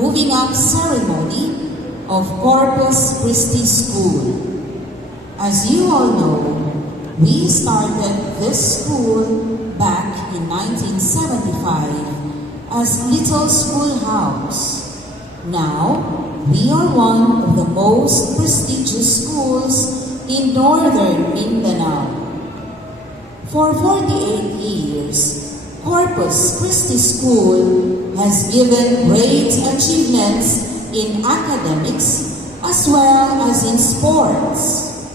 moving up ceremony of Corpus Christi School. As you all know, we started this school back in 1975 as Little Schoolhouse. Now, we are one of the most prestigious schools in northern Mindanao. For 48 years, Corpus Christi School has given great achievements in academics as well as in sports.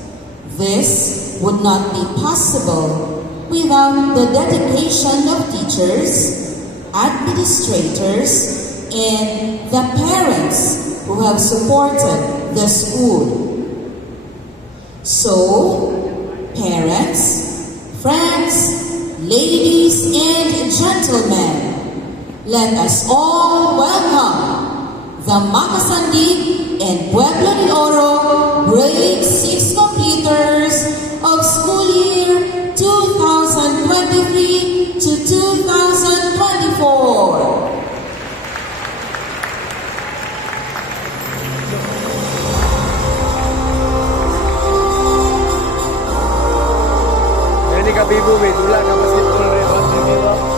This would not be possible without the dedication of teachers, administrators, and the parents who have supported the school. So, parents, friends, ladies and gentlemen, let us all welcome the Makasandi and Pueblo del Oro Grade 6 completers of school year 2023 to 2024. Ini kabibu may dula ka basketball rin ba?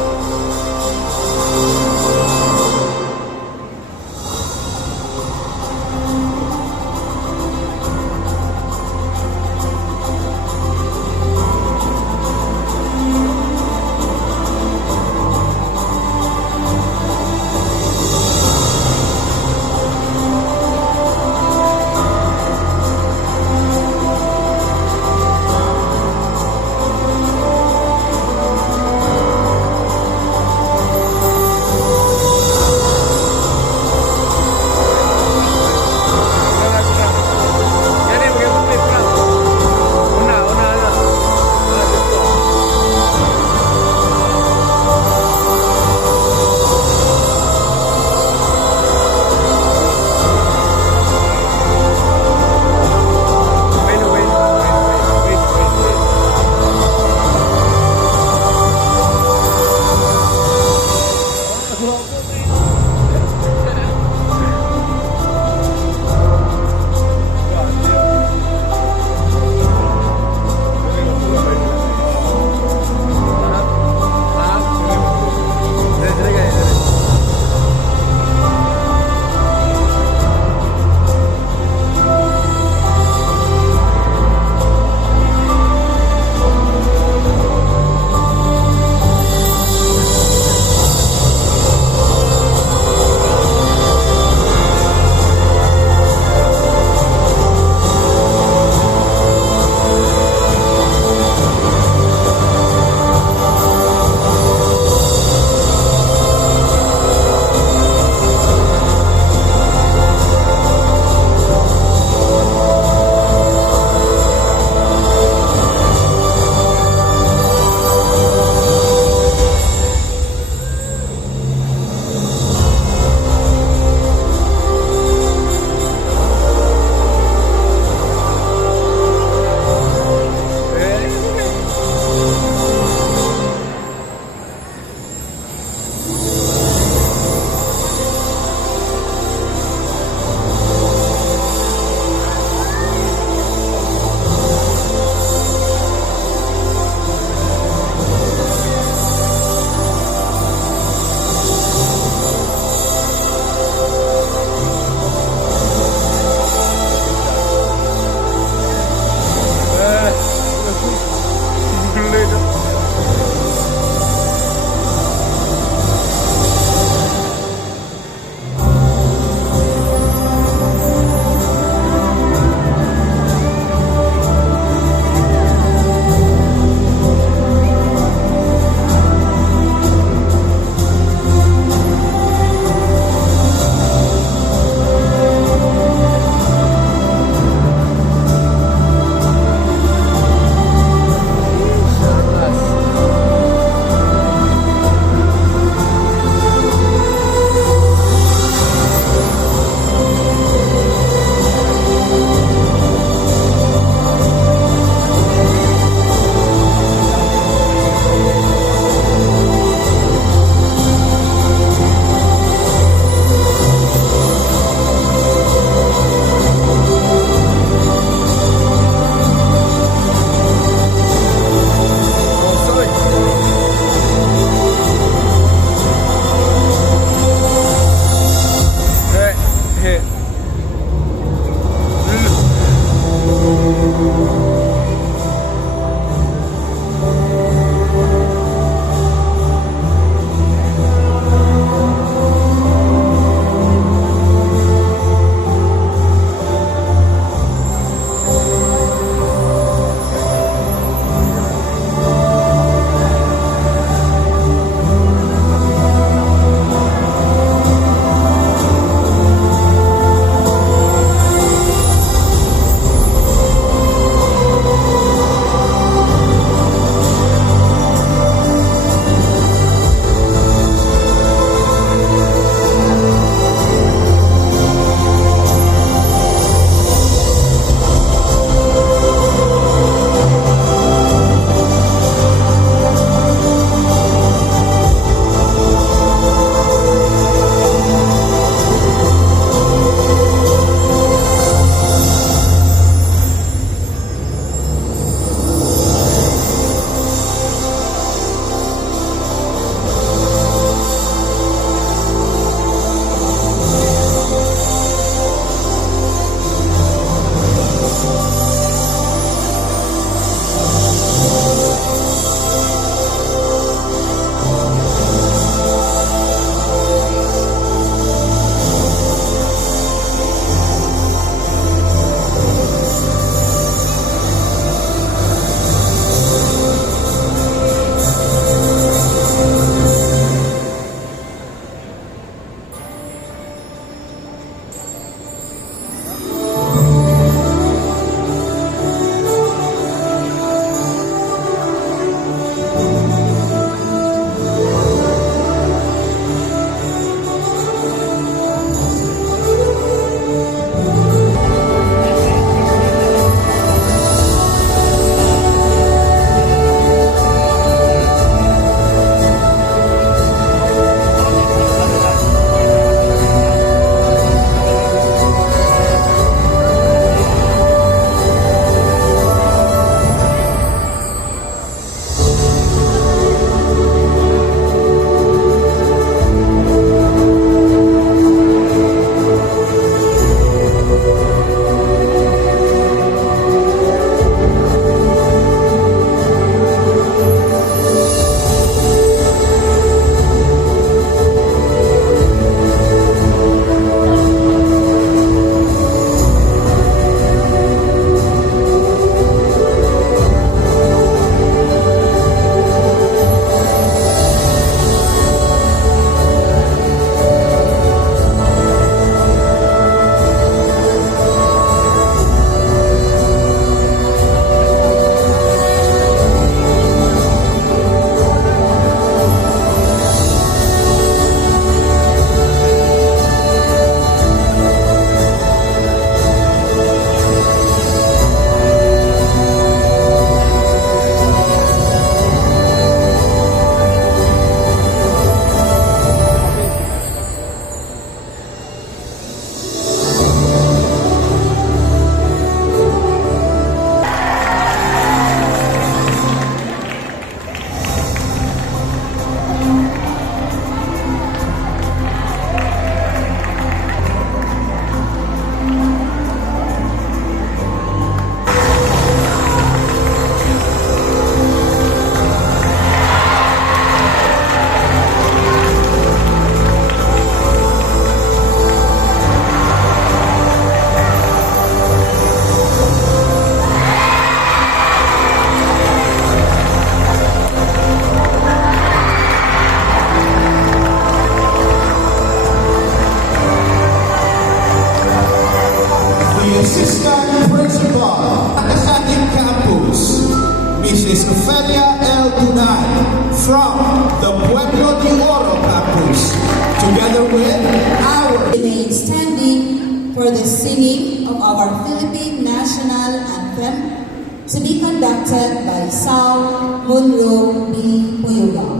for the singing of our Philippine National Anthem to be conducted by Sao Munro B. Puyugaw.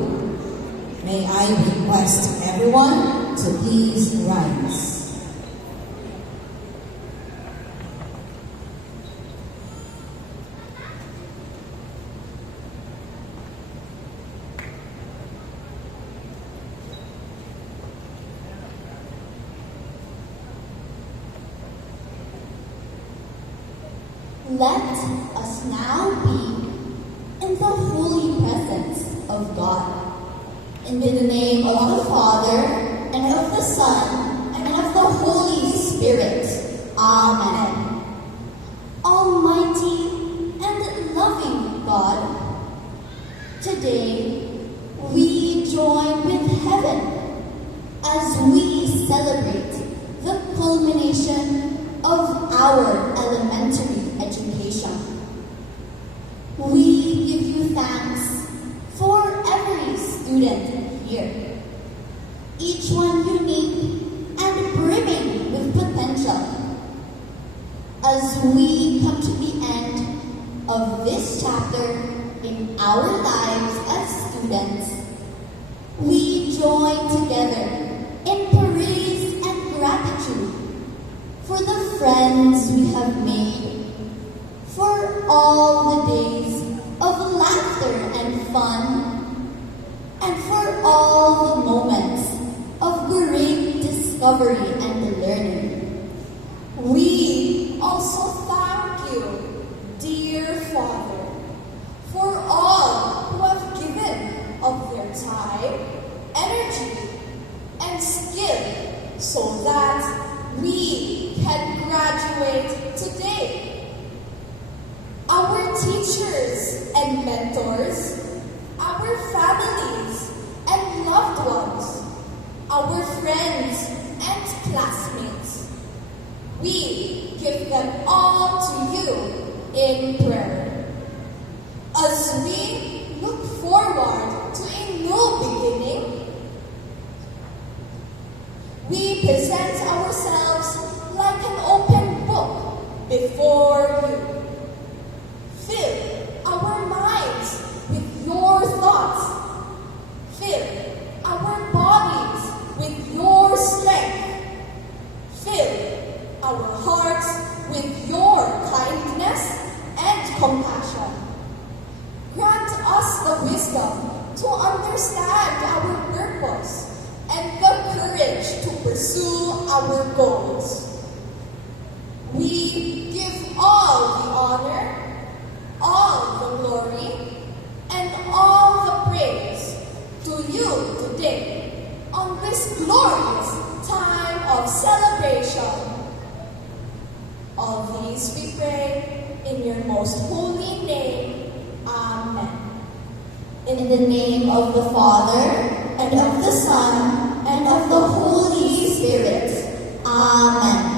May I request everyone to please rise. Let us now be in the holy presence of God. In the name of the Father, and of the Son, and of the Holy Spirit. Amen. Almighty and loving God, today we join with heaven as we celebrate the culmination of our elementary education. We give you thanks for every student here, each one unique and brimming with potential. As we come to the end of this chapter in our lives as students, we join together in praise and gratitude for the friends we have made, for all the days of laughter and fun, and for all the moments of great discovery and learning. We also thank you, dear Father, for all who have given of their time, energy, and skill so that we can graduate today. Our teachers and mentors, our families and loved ones, our friends and classmates, we give them all to you in prayer. As we look forward to a new beginning, we present ourselves like an open book before you. Fill our minds with your thoughts. Fill our bodies with your strength. Fill our hearts with your kindness and compassion. Grant us the wisdom to understand our purpose and the courage to pursue our goals. We give all the honor, all the glory, and all the praise to you today on this glorious time of celebration. All these we pray in your most holy name. Amen. In the name of the Father, and of the Son, and of the Holy Spirit. Amen.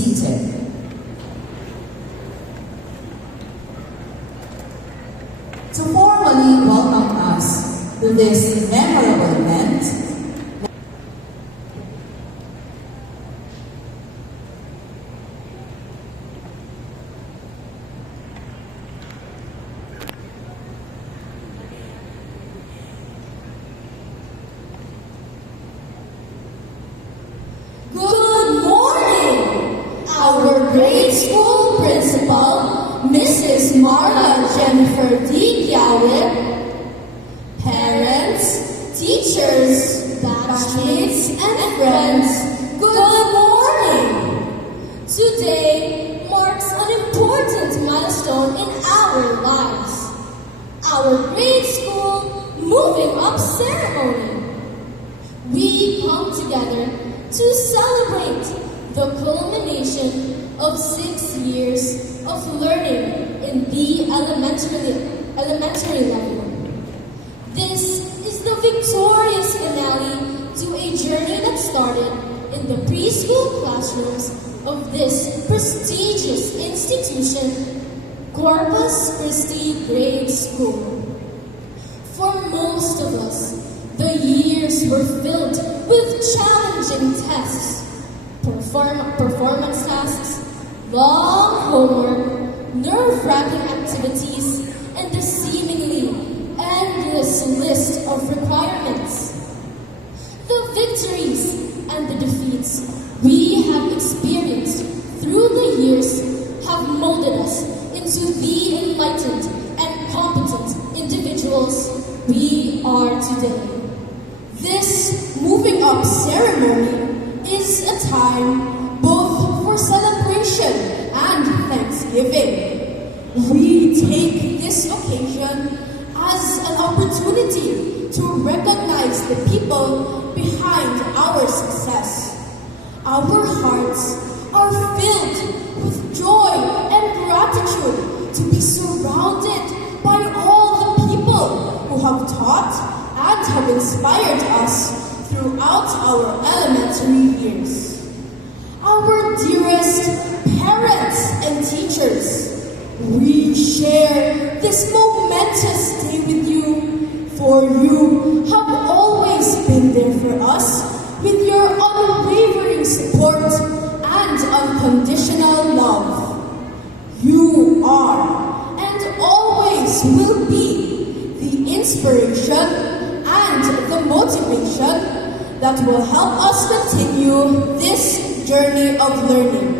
seated. To formally welcome us to this memorable event, Good morning! Our grade school principal, Mrs. Marla Jennifer D. Kiawit, parents, teachers, batchmates, and friends, good morning! Today marks an important milestone in our lives. Our grade school moving up ceremony. We come together to celebrate the culmination of 6 years of learning in the elementary level. This is the victorious finale to a journey that started in the preschool classrooms of this prestigious institution, Corpus Christi Grade School. For most of us, the years were filled with challenging tests, performance tasks, long homework, nerve-wracking activities, and the seemingly endless list of requirements. The victories and the defeats we have experienced through the years have molded us into the enlightened and competent individuals we are today. This moving up ceremony is a time both for celebration and thanksgiving. We take this occasion as an opportunity to recognize the people behind our success. Our hearts are filled with joy and gratitude to be surrounded by all the people who have taught and have inspired us throughout our elementary years. Our dearest parents and teachers, we share this momentous day with you, for you have always been there for us with your unwavering support and unconditional love. You are and always will be the inspiration and the motivation that will help us continue this journey of learning.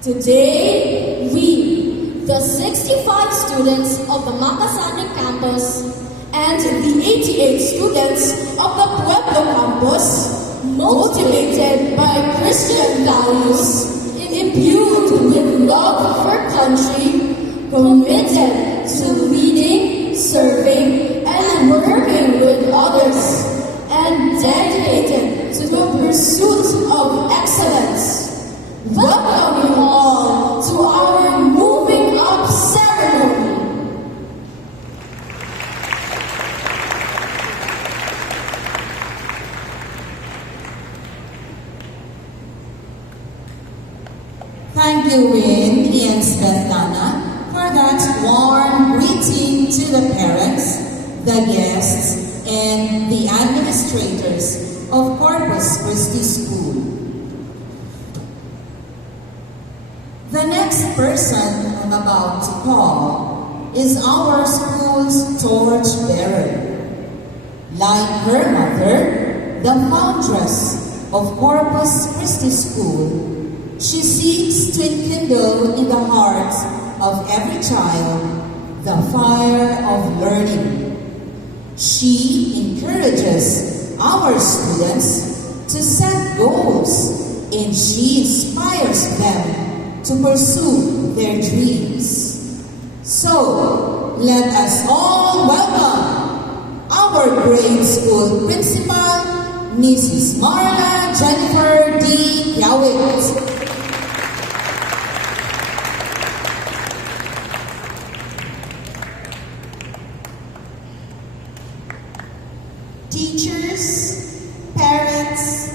Today, we, the 65 students of the Makasani campus and the 88 students of the Pueblo campus, motivated by Christian values, imbued with love for country, committed to leading, serving, and working with others, and dedicated to the pursuit of excellence. Welcome you all to our moving up ceremony. Thank you, Win and Svetlana, for that warm greeting to the parents, the guests, and the administrators of Corpus Christi School. The next person I'm about to call is our school's torchbearer. Like her mother, the foundress of Corpus Christi School, she seeks to enkindle in the hearts of every child the fire of learning. She encourages our students to set goals, and she inspires them to pursue their dreams. So, let us all welcome our grade school principal, Mrs. Marla Jennifer D. Kiawit. Teachers, parents,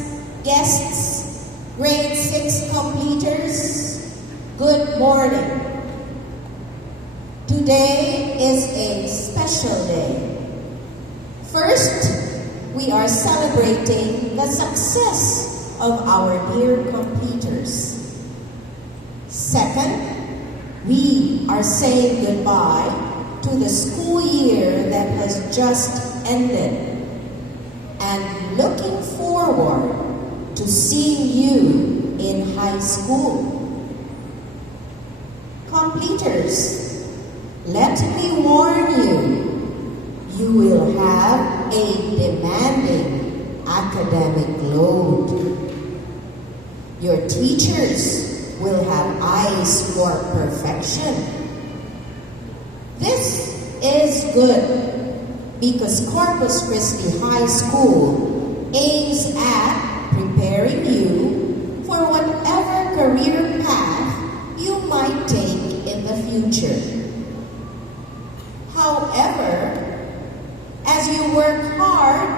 guests, grade completers, good morning. Today is a special day. First, we are celebrating the success of our dear completers. Second, we are saying goodbye to the school year that has just ended and looking forward to seeing you in high school. Completers, let me warn you, you will have a demanding academic load. Your teachers will have eyes for perfection. This is good because Corpus Christi High School aims at preparing you for whatever career path you might take in the future. However, as you work hard,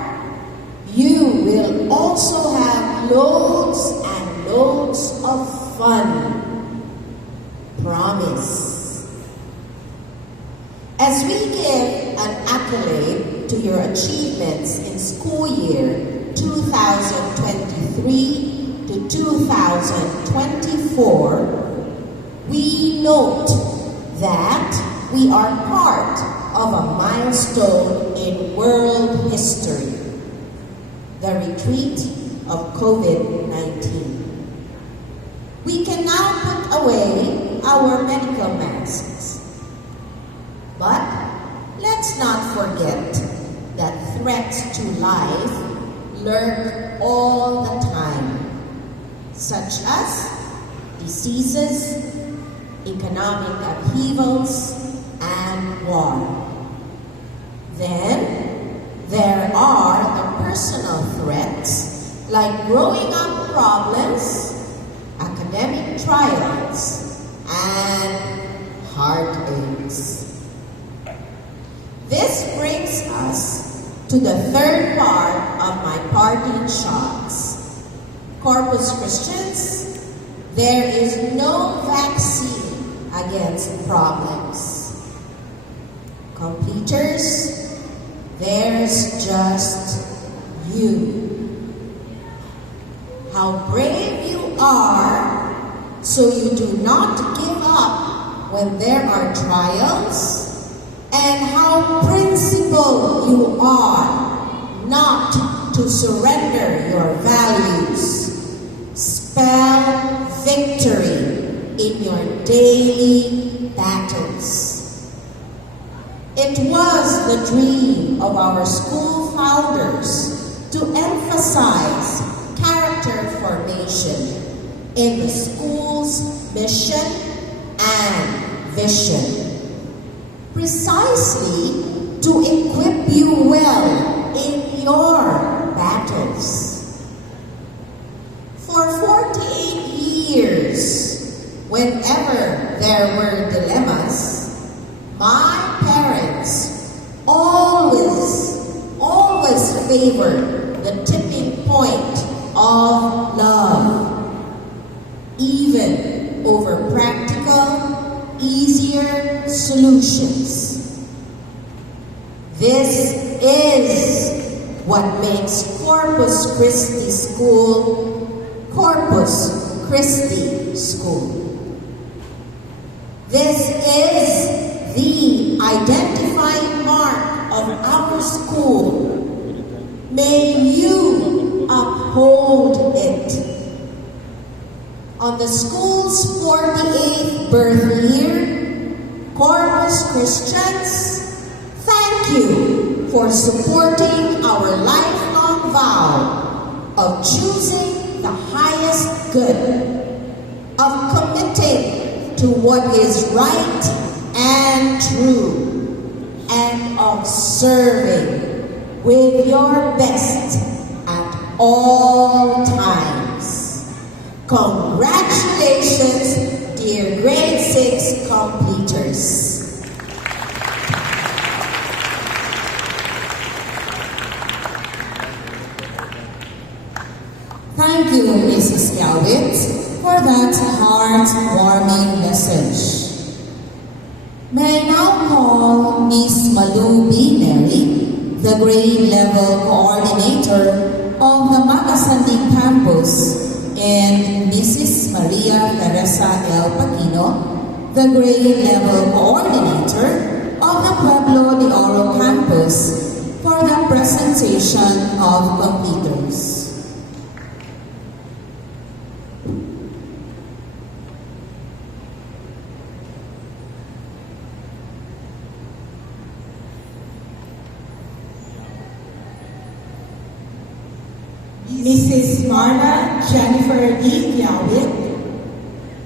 you will also have loads and loads of fun. Promise. As we give an accolade to your achievements in school year 2023 to 2024, we note that we are part of a milestone in world history, the retreat of COVID-19. We can now put away our medical masks. But let's not forget that threats to life lurk all the time, such as diseases, economic upheavals, and war. Then, there are the personal threats like growing up problems, academic trials, and heartaches. This brings us to the third part of my parting shots. Corpus Christians, there is no vaccine against problems. Completers, there's just you. How brave you are, so you do not give up when there are trials, and how principled you are not to surrender your values. Spell victory in your daily battles. It was the dream of our school founders to emphasize character formation in the school's mission and vision, precisely to equip you well in your battles. For 48 years, whenever there were dilemmas, my parents always favored the tipping point of love, even over practical, easier solutions. This is what makes Corpus Christi School Corpus Christi School. This is the identifying mark of our school. May you uphold it. On the school's 48th birth year, Corpus Christians, thank you for supporting our lifelong vow of choosing the highest good, of committing to what is right and true, and of serving with your best at all times. Congratulations, dear grade 6 completers. Thank you, Mrs. Yawit, for for that heartwarming message. May I now call Miss Malu B. Mary, the grade level coordinator of the Makasandi campus, and Mrs. Maria Teresa L. Paquino, the grade level coordinator of the Pueblo de Oro campus, for the presentation of completers. Mrs. Marla Jennifer D. Yawit,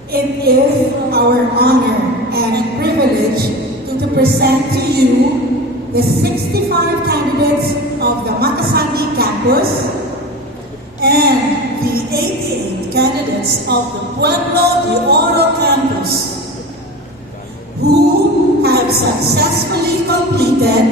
it is our honor and privilege to present to you the 65 candidates of the Makasandi campus and the 88 candidates of the Pueblo de Oro campus who have successfully completed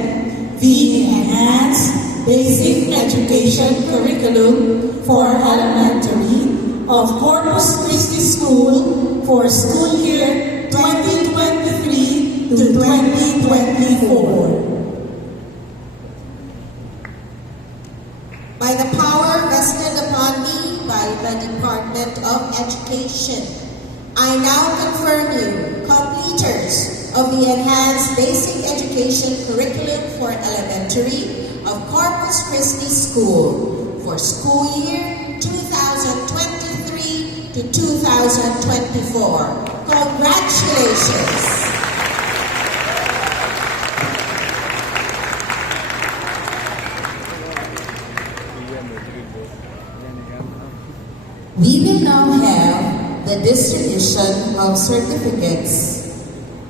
the Enhanced Basic Education Curriculum for Elementary of Corpus Christi School for school year 2023 to 2024. By the power vested upon me by the Department of Education, I now confirm you completers of the Enhanced Basic Education Curriculum for Elementary of Corpus Christi School for school year 2023 to 2024. Congratulations! We will now have the distribution of certificates.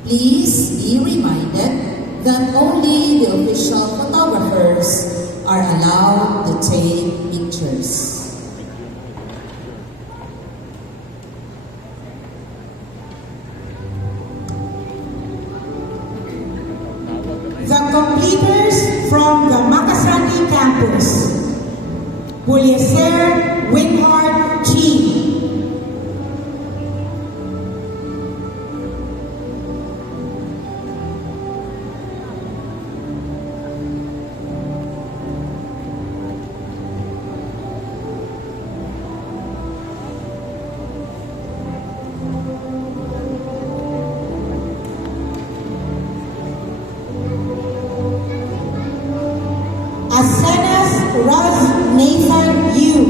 Please be reminded that only the official photographers are allowed to take pictures. The completers from the Makasandi campus: Bulieser Winhard G. Asenas Raz Nathan Yu.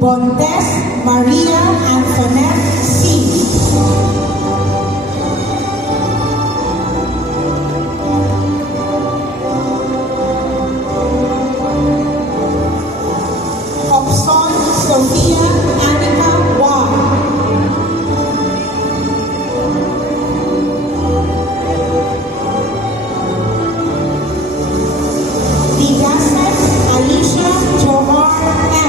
Bontes Maria Antoinette C. Hobson Sophia Annika Y. Digasset Alicia Johar M.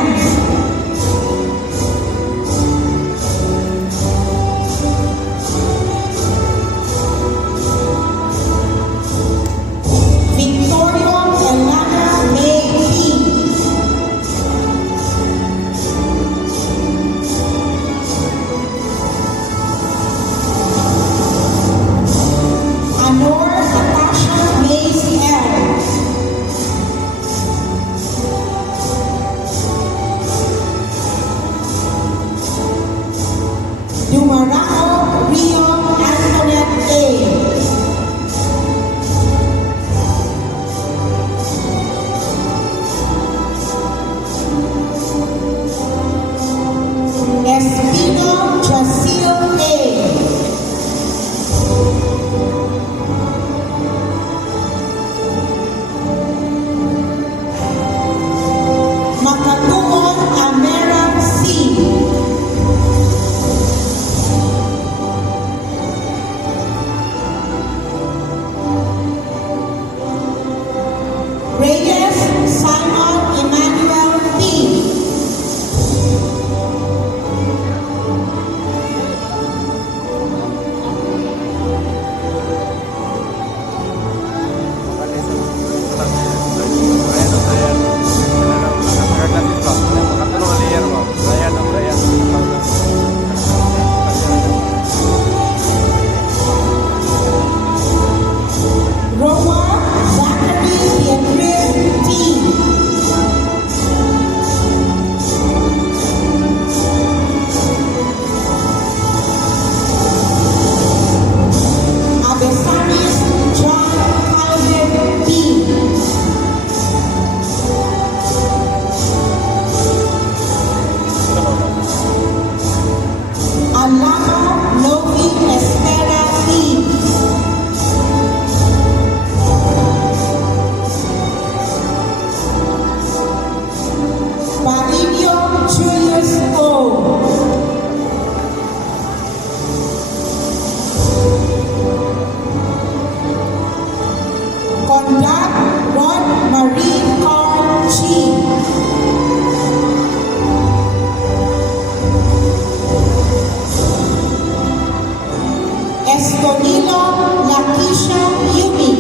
Esconilo Lakeisha Yumi.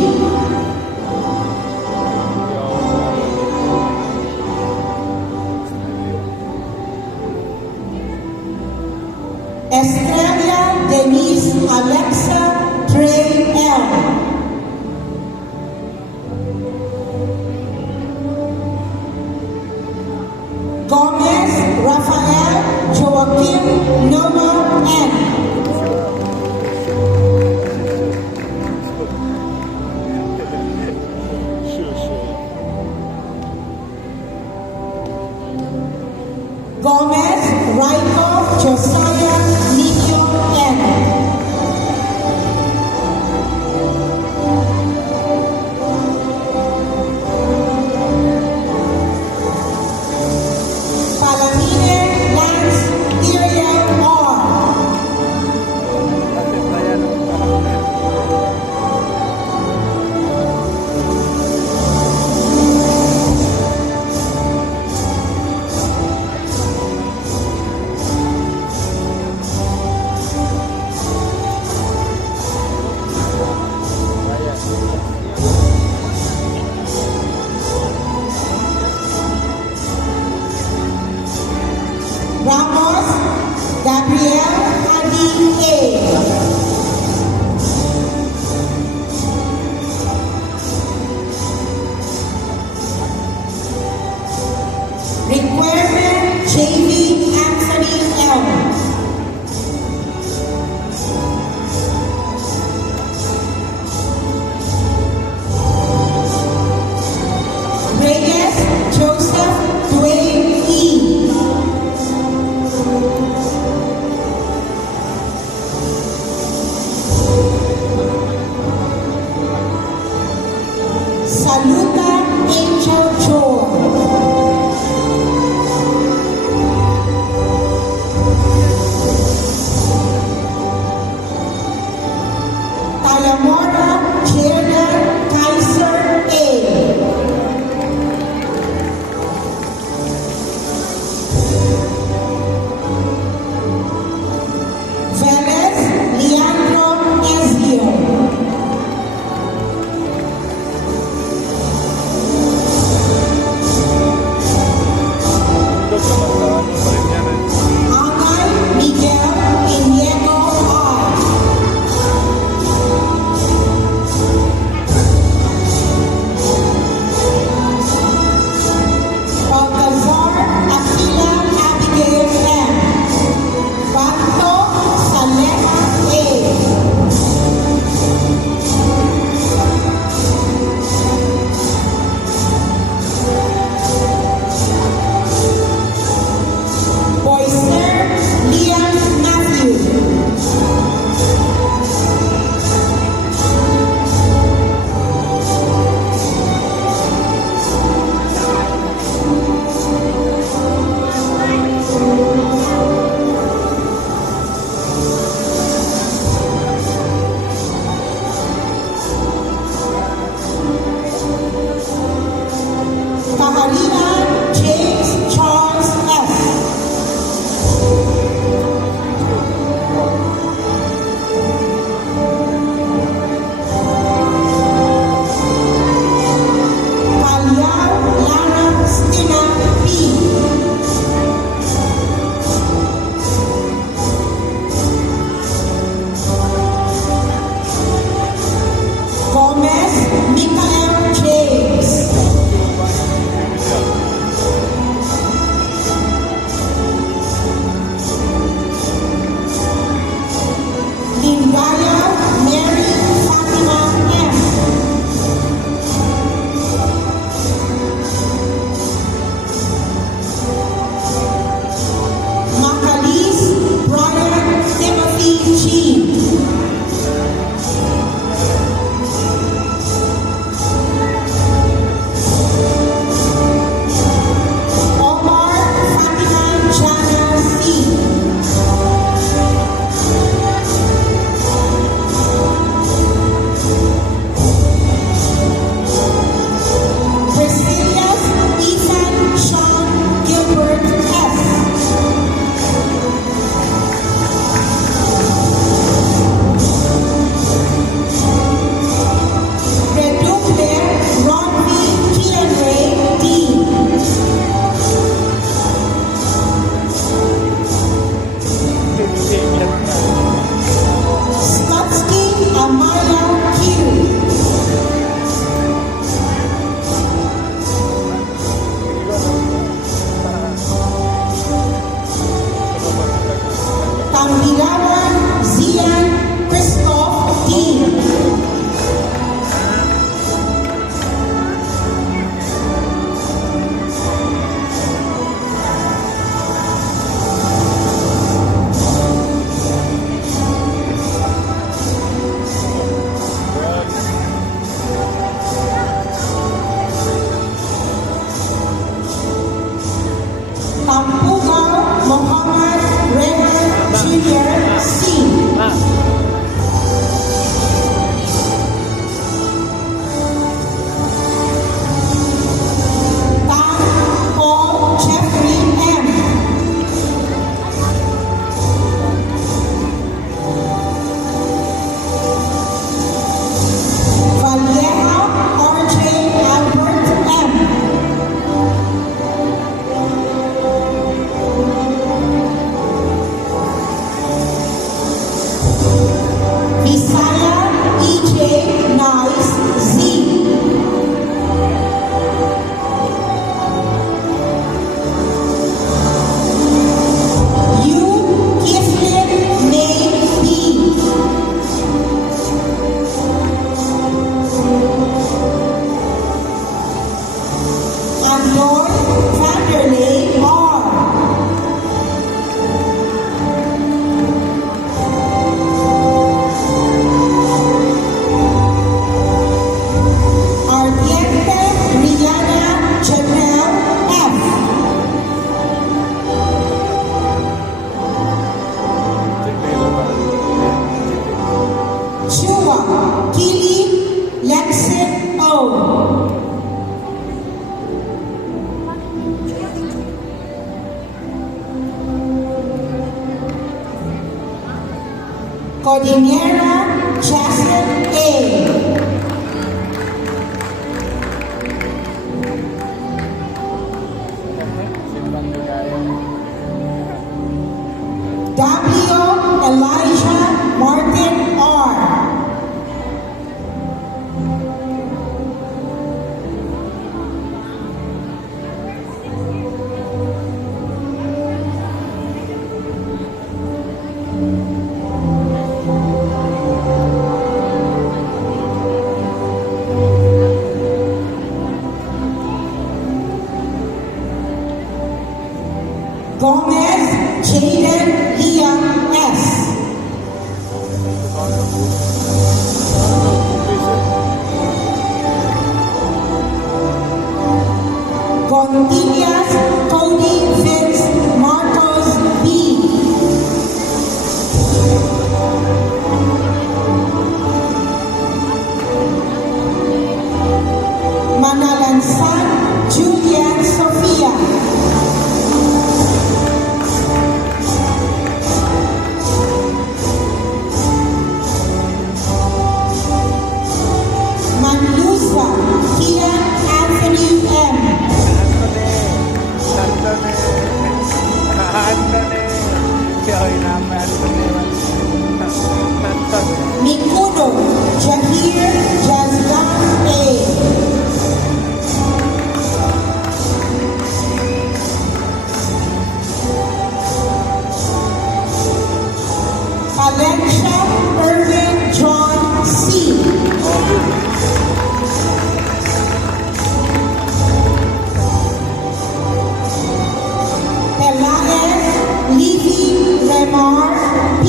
Estrella Denise Alexa Trey L. Gomez Rafael Joaquim Noah N. Gomez Raiko Josiah Nico N. Palamine Lance Iriel R. Ramos Gabriel Hadi A. Requirement JV Anthony L. Reyes Joseph Dwayne E. Saluta Angel Joy. Talamora Jerna Kaiser A. Velez Leandro Ezio. Angay Miguel Iniego R. Visaya EJ Nice Z. You Kislin May B. Andor Vanderlei R. Ardiente Rihanna Janelle F. Chua Kili Lexit O. Cordillera Justin A. Simpang Ligaya. W. Elijah Martin R. Gomez Jaden Liam S. Continuous Cody Vince Marcos B. Manalansan Julian Sofia. Manlusa Kian Anthony M. Antone. Kaya naman Antone. Mikudo Jahir Jazlan A. Valencia Irving John C. Pelaez Levy Remar P.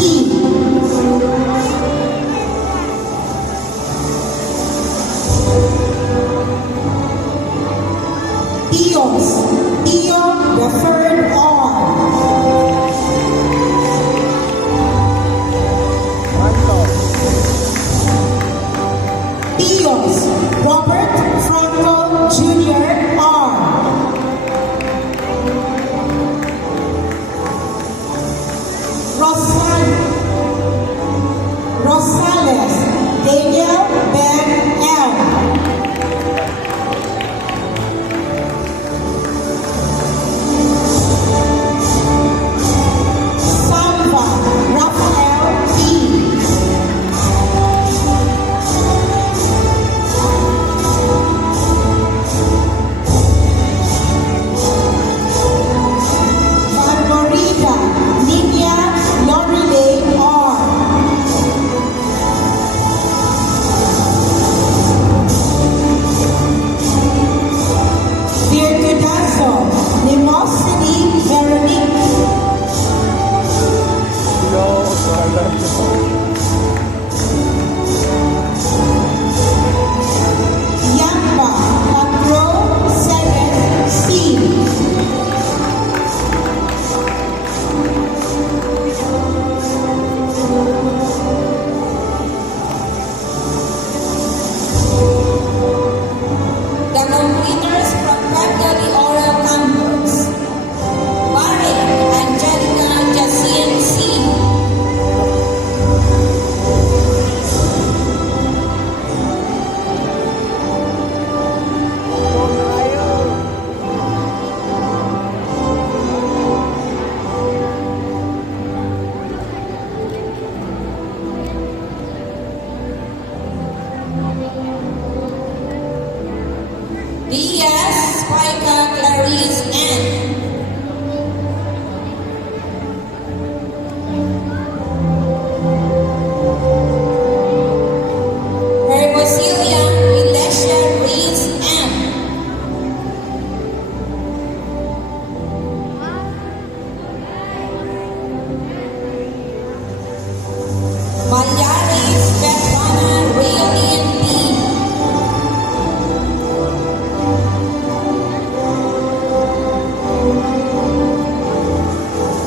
Malyaris Svetlana Raylene B.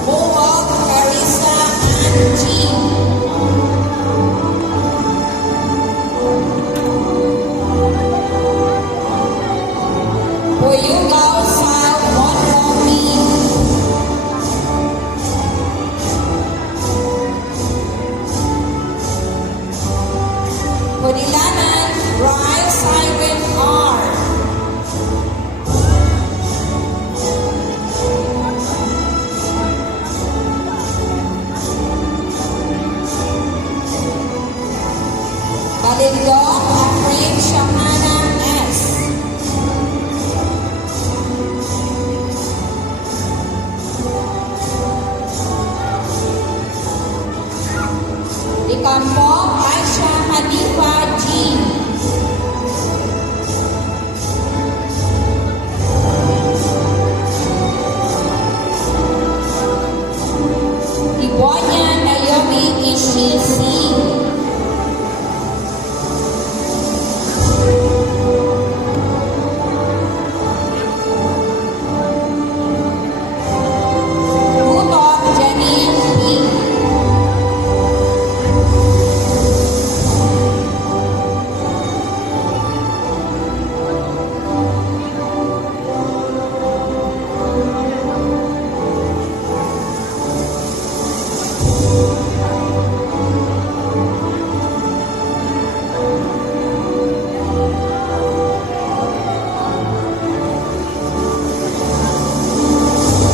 Mohawk Carissa Ann G. Boyugaw Sal Monroe B. Podilanan Rai Simon R. Balindong Afrain Shahana S. Ikampong Aisha Hanifa G. Ibonya Naomi Ishi C. Putot Janine P.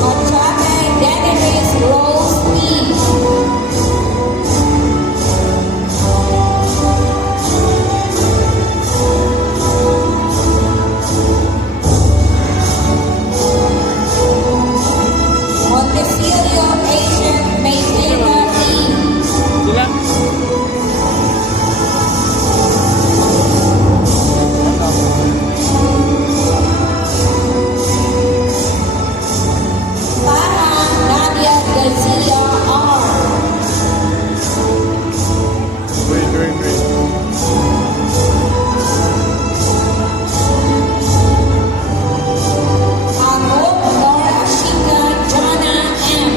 Contrate Dennis Rose P. Montecillo Asian Maynila E. Sila. Parang Nadia Garcia R. Green. Agop Nora Ashika Jana M.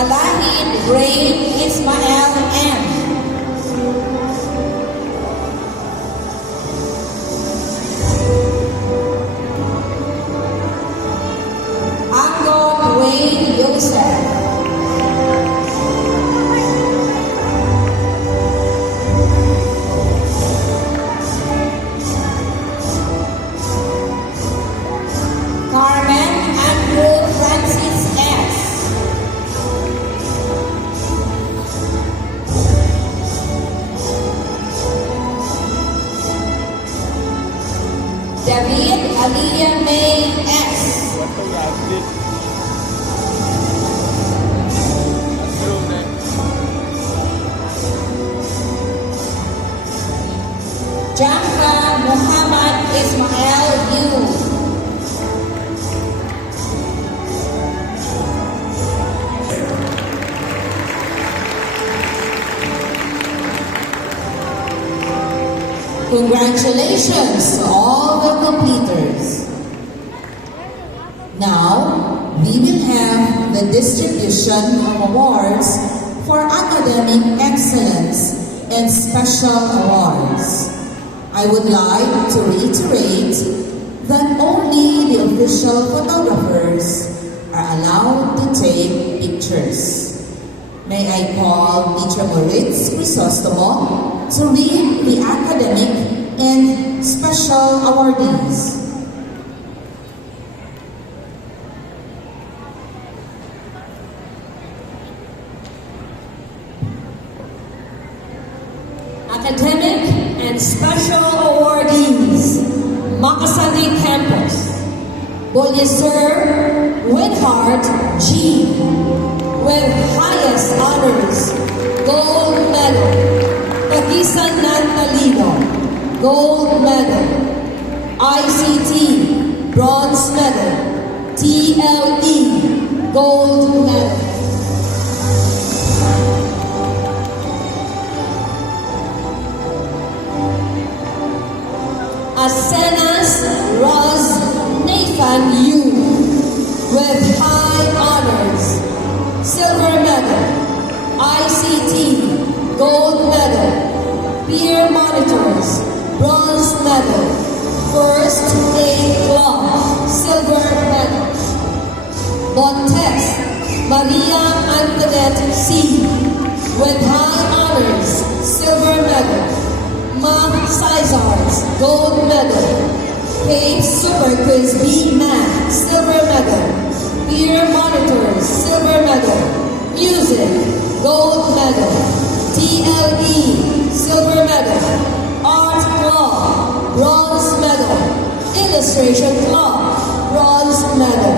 Alahid Ray Ismael M. Angon Wayne Yosef. Carmen Andrew Francis S. David Alia May S. Ito Yaslit. Andrew next. Jamka Muhammad Ismail U. Congratulations to all the completers. Now, we will have the distribution of awards for academic excellence and special awards. I would like to reiterate that only the official photographers are allowed to take pictures. May I call Teacher Moritz Crisostomo to read the academic and special awardees. Academic and Special Awardees, Makasagi Campus, Boliser Winhart G, with highest honors, gold medal. Tagisan Nantalino, gold medal. ICT, bronze medal. TLE, gold medal. Asenas Raz Nathan Yu with high honors, silver medal. ICT, gold medal. Peer monitors, bronze medal. First aid club, silver medal. Bontex Maria Antoinette C with high honors, silver medal. Math Sizars, gold medal. Cape Super Quiz B Math, silver medal. Peer monitors, silver medal. Music, gold medal. TLE, silver medal. Art Club, bronze medal. Illustration Club, bronze medal.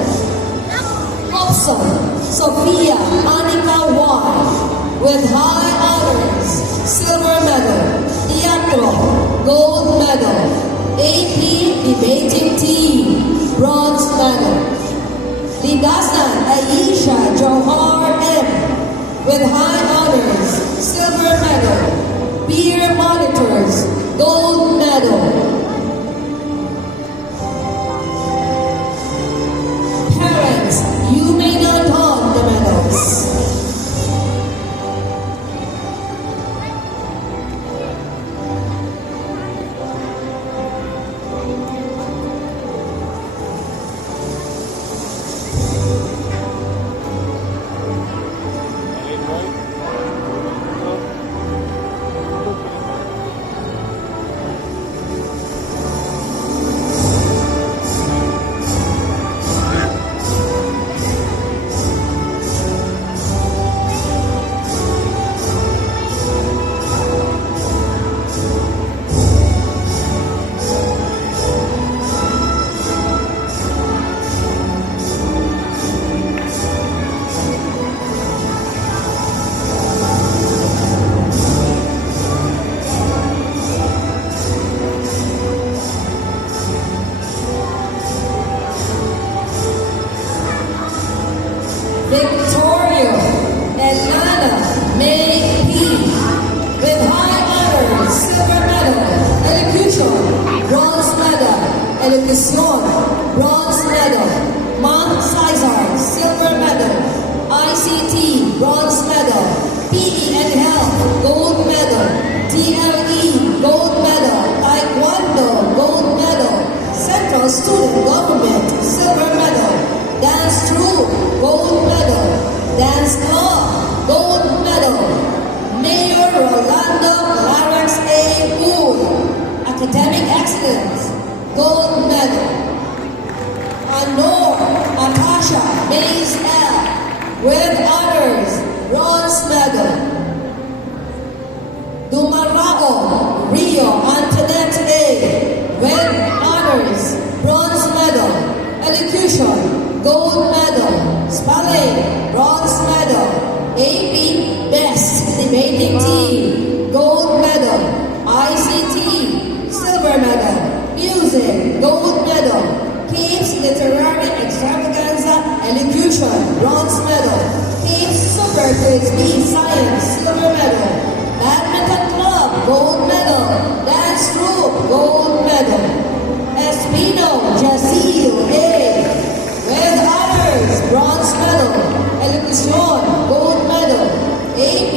Hobson, Sophia Anika Y with high honors, silver medal. Teatro, gold medal. AP Debating Team, bronze medal. Lidasan Aisha Johar M with high honors, silver medal. Peer monitors, gold medal. Parents, you may not hold the medals. Alin boy? Victoria Elana May P with high honors, silver medal. Elocution, bronze medal. Elocution, bronze medal. Math Sizar, silver medal. ICT, bronze medal. PE and Health, gold medal. TLE, gold medal. Taekwondo, gold medal. Central Student Government, silver medal. Dance Troupe, gold medal. Dance Club, gold medal. Mayor Rolando Larrax A. Wood, Academic Excellence, gold medal. Anor Natasha Mays L. with honors, bronze medal. Dumarao Rio Antoinette A. with honors, bronze medal. Elocution, gold medal. Spelling, bronze medal. AP, Best Debating Team, gold medal. ICT, silver medal. Music, gold medal. Cape's Literary Extravaganza, Elocution, bronze medal. Cape's Super Quiz B Science, silver medal. Badminton Club, gold medal. Dance Troupe, gold medal. Espino Jazil A. with honors, bronze medal. Elocution, gold medal. AP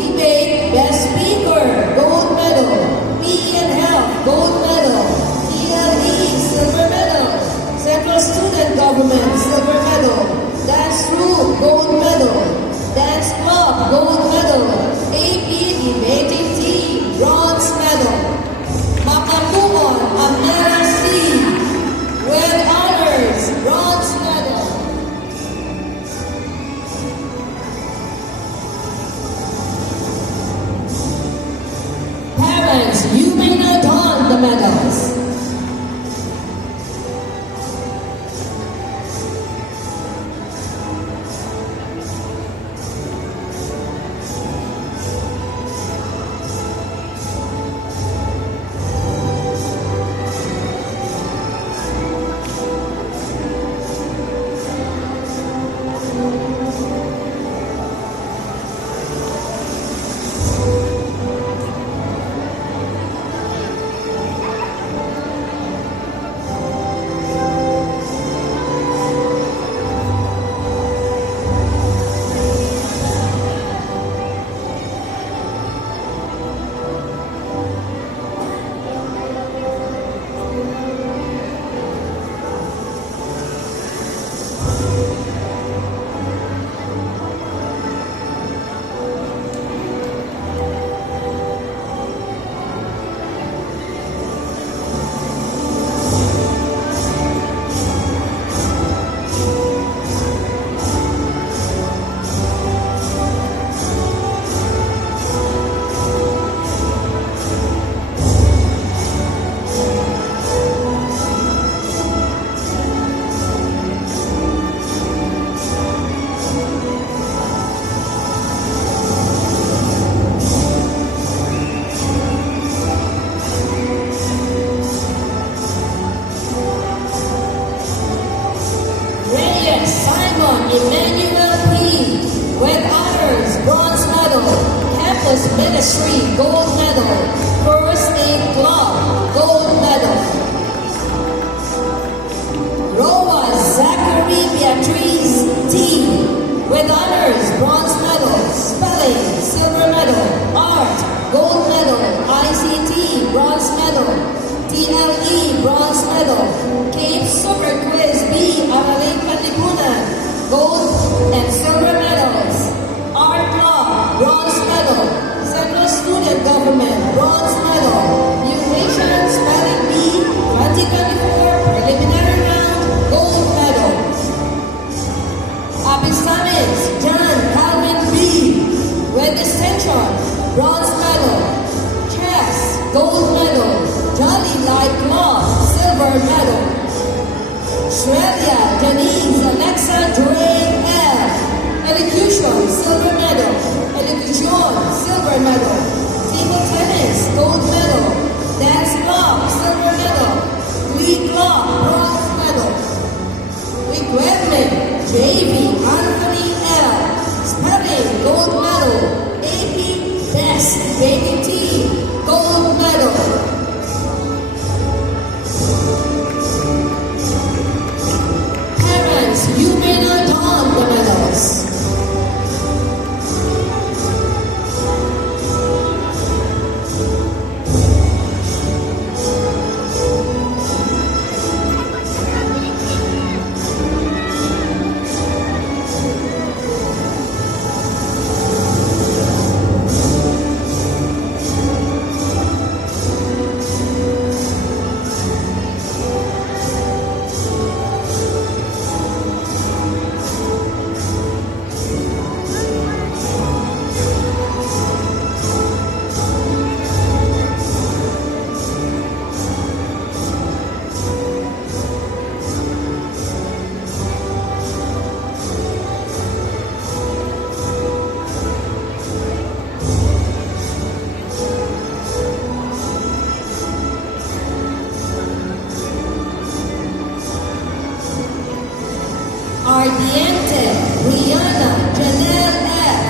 Debate, Best Speaker, gold medal. PE and Health, gold medal. TLE, silver medal. Central Student Government, silver medal. Dance Troupe, Emmanuel P. with honors, bronze medal. Campus Ministry, gold medal. First Aid Club, gold medal. Roa Zachary Beatrice T. with honors, bronze medal. Spelling, silver medal. Art, gold medal. ICT, bronze medal. TLE, bronze medal. Cape Super Quiz B, Araling Panlipunan, gold and silver medals. Art Law, bronze medal. Central Student Government, bronze medal. Nutrition, Spelling Bee, 2024 preliminary round, gold medal. Abisamis, John Calvin B. with distinction, bronze medal. Chess, gold medal. Jolly Light Club, silver medal. Shreya Janice Alexa Dre L. Elocution, silver medal. Elocution, silver medal. Table tennis, gold medal. Dance club, silver medal. Glee club, bronze medal. Requirement, JV Anthony L. Spelling, gold medal. AP Best Baby Team, gold medal. Parents, you may not don the medals. Ardiente, Rihanna, Janelle F.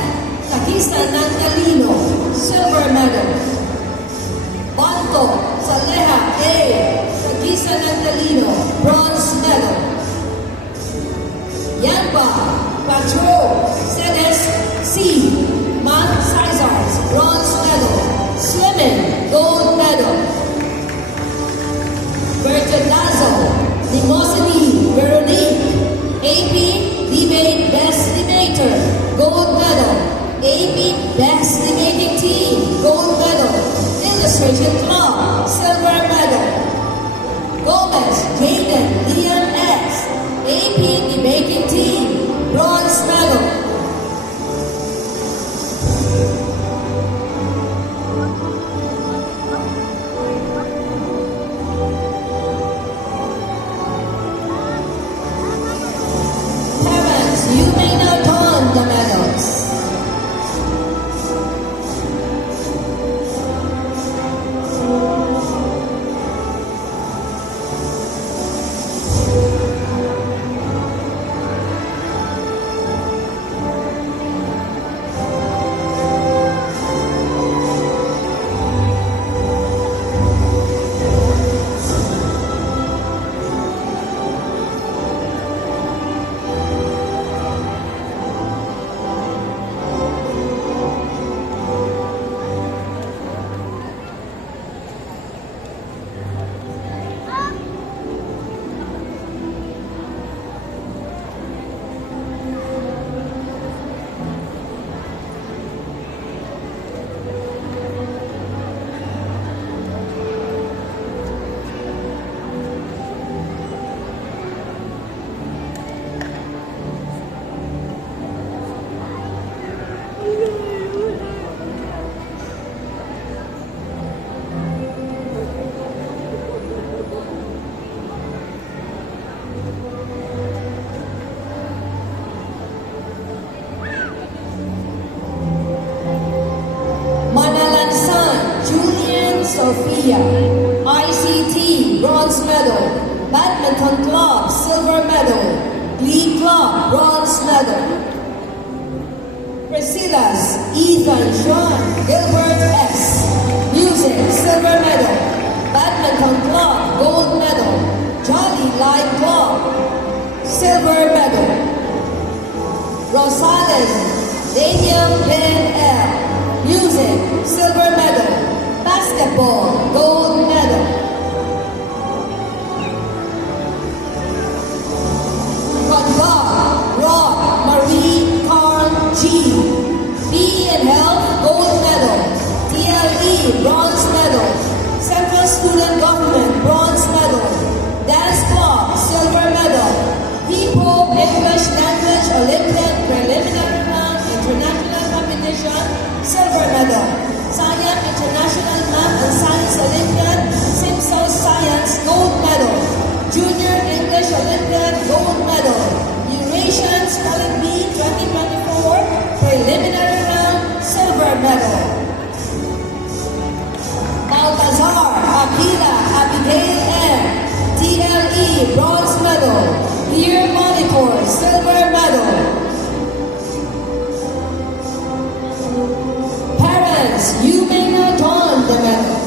Takista ng Talino, silver medal. Banto, Saleha A. Takista ng Talino, bronze medal. Yanba, Patro, Sedes C. Mount Caesars, bronze medal. Swimming, gold medal. Bertolazzo, Limosini, Veronique. AP Debate Best Debater, gold medal. AP Best Debating Team, gold medal. Illustration Club, silver medal. Gomez, Jaden, Liam X. AP Debating Team, bronze medal. You may now don the medals. Sophia. ICT, bronze medal. Badminton club, silver medal. Glee Club, bronze medal. Priscilla's Ethan Sean Gilbert S. Music, silver medal. Badminton Club, gold medal. Jolly Light Club, silver medal. Rosales Daniel Ben L. Music, silver medal. Basketball, gold medal. Congar, Rob Marie Carl G. B in Health, gold medal. TLE, bronze medal. Central Student Government, bronze medal. Dance Club, silver medal. People English Language Olympiad Preliminary Round International Competition, silver medal. Science International Math and Science Olympiad, Simpson Science, gold medal. Junior English Olympiad, gold medal. Eurasian Spelling Bee 2024, preliminary round, silver medal. Baltazar Aquila Abigail M. TLE, bronze medal. Ear Monitor, silver medal. Parents, you may not don the medal.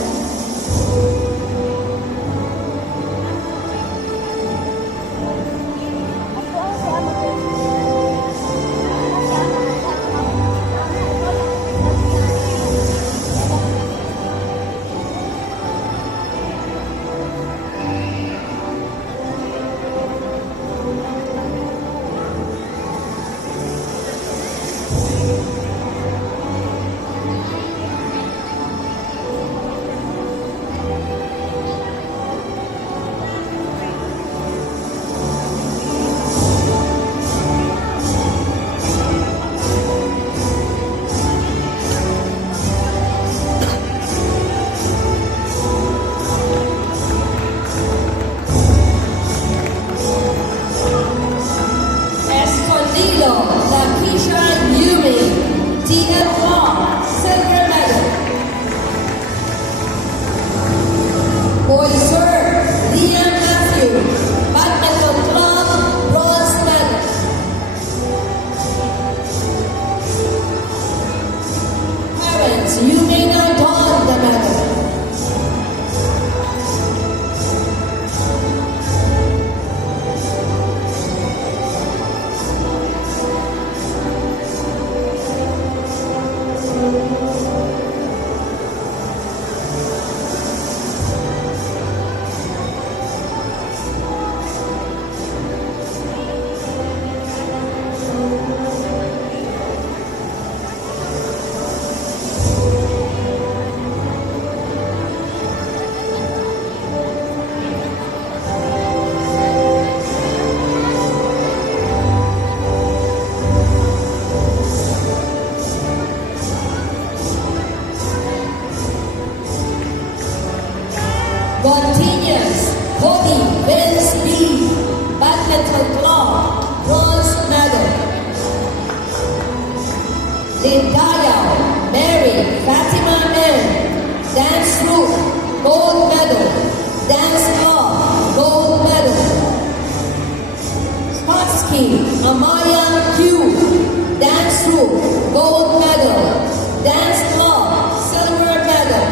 Continuous, Cody Vince B. Badminton Club, bronze medal. Lindaya Mary Fatima M. Dance Group, gold medal. Dance Club, gold medal. Spotsky Amaya Q. Dance Group, gold medal. Dance Club, silver medal.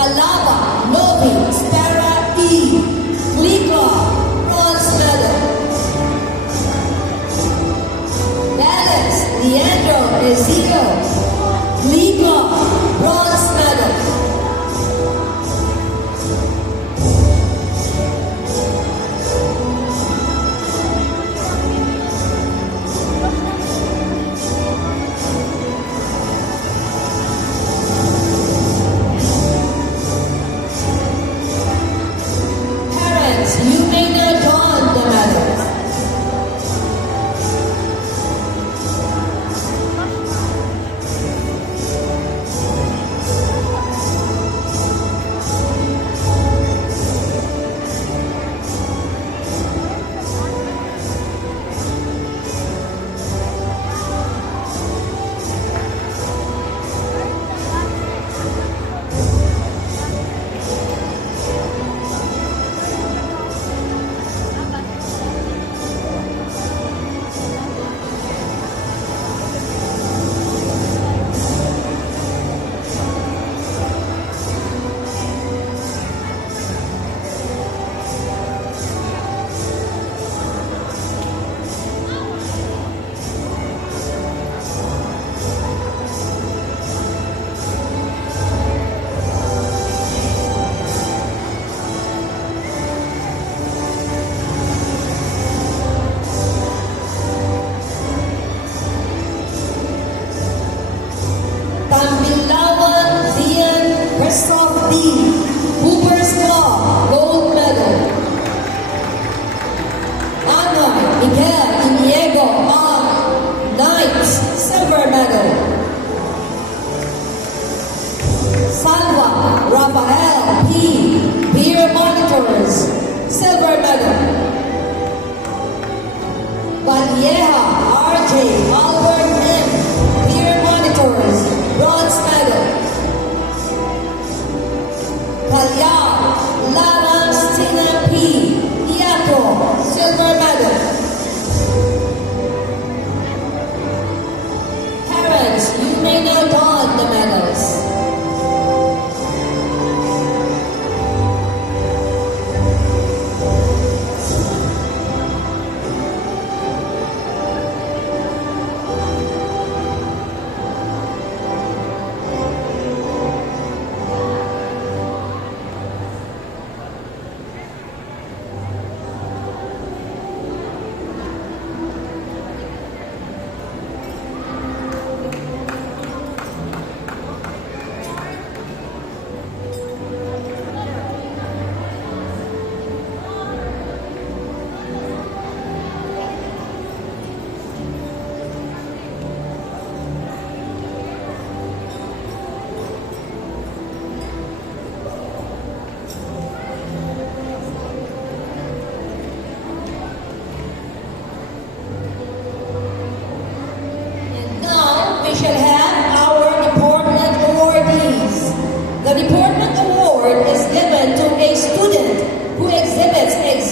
Alaba Novi Spara E. Glee Club, bronze medal. Balance Leandro Ezekiel, Glee Club, bronze medal.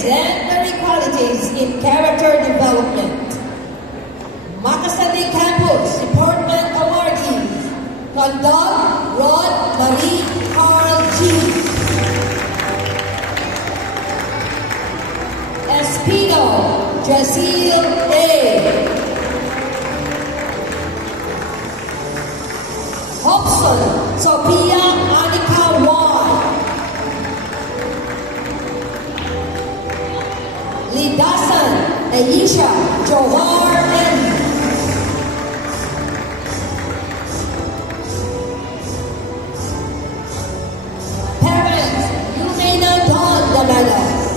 exemplary qualities in character development. Makasandi Campus Department Awardees. Conduct Rod Marie Carl G. Espino Jazeel A. Hobson Sophia Anika Y. Lidasan Aisha Johar N. Parents, you may now don the medals.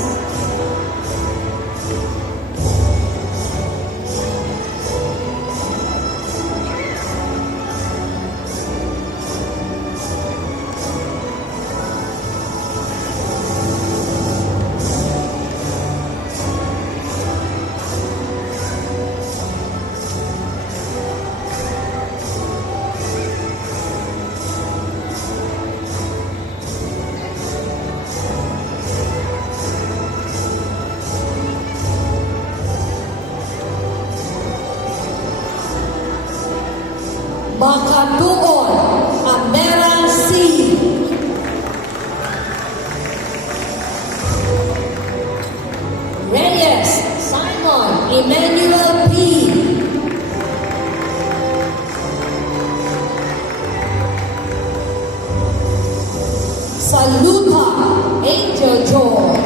Makatuon Amera C. Reyes Simon Emmanuel P. Saluta Angel Joy.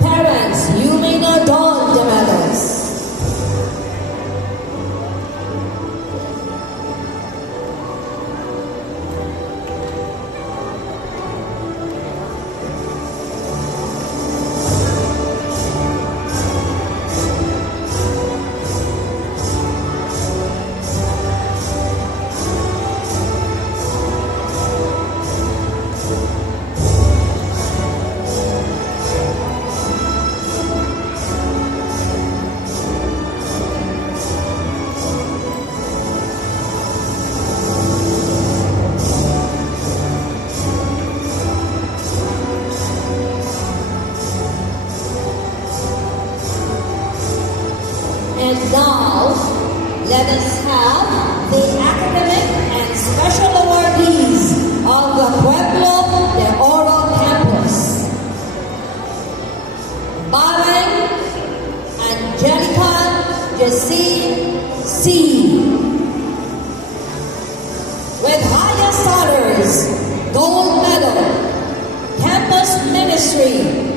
Parents, you may now don the medals. And now, let us have the academic and special awardees of the Pueblo de Oro campus. Barang Angelica Jessie C. With highest honors, gold medal, campus ministry,